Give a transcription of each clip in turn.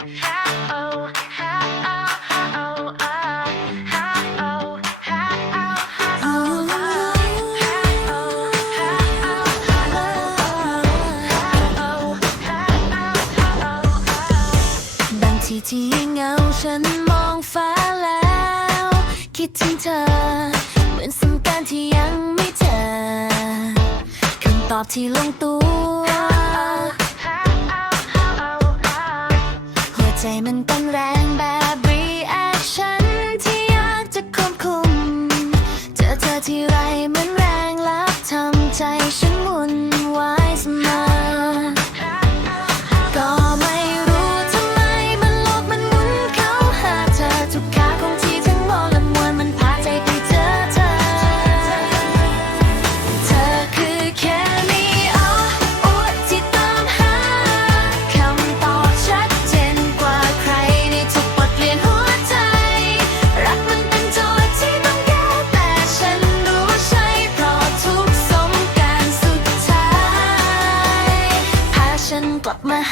บางทีที่เงาฉันมองฟ้าแล้ว คิดถึงเธอ เหมือนสำคัญที่ยังไม่เจอคำตอบที่ลงตัว ใจมันเต้นแรงแบบรีแอคชั่นที่ยากจะควบคุม เจอเธอที่ไรเหมือนแรงลับทำใจฉัน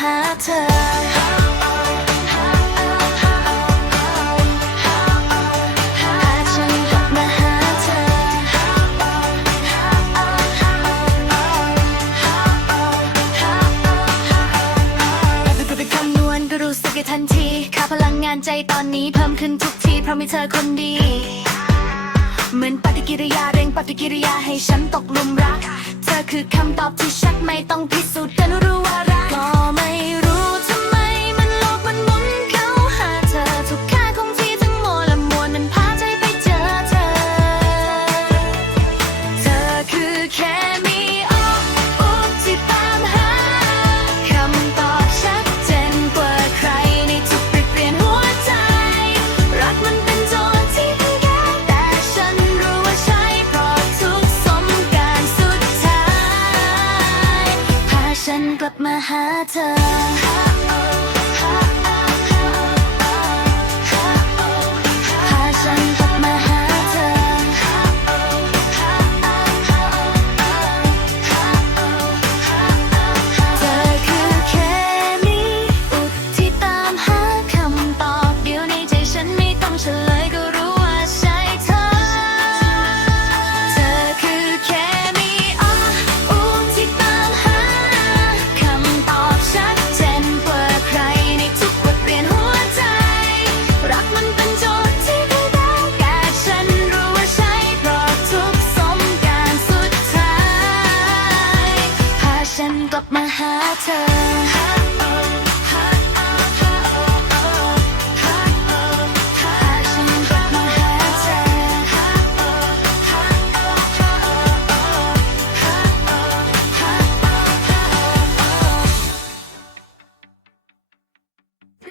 หาเธอพาฉันกลับมาหาเธอคำนวณก็รู้สึกทันที ค่าพลังงานใจตอนนี้เพิ่มขึ้นทุกที เพราะมีเธอคนดี เหมือนปฏิกิริยาเร่งปฏิกิริยาให้ฉันตกหลุมรัก เธอคือคำตอบที่ชัดไม่ต้องพิสูจน์กันรู้ว่ารั up my heart up. time.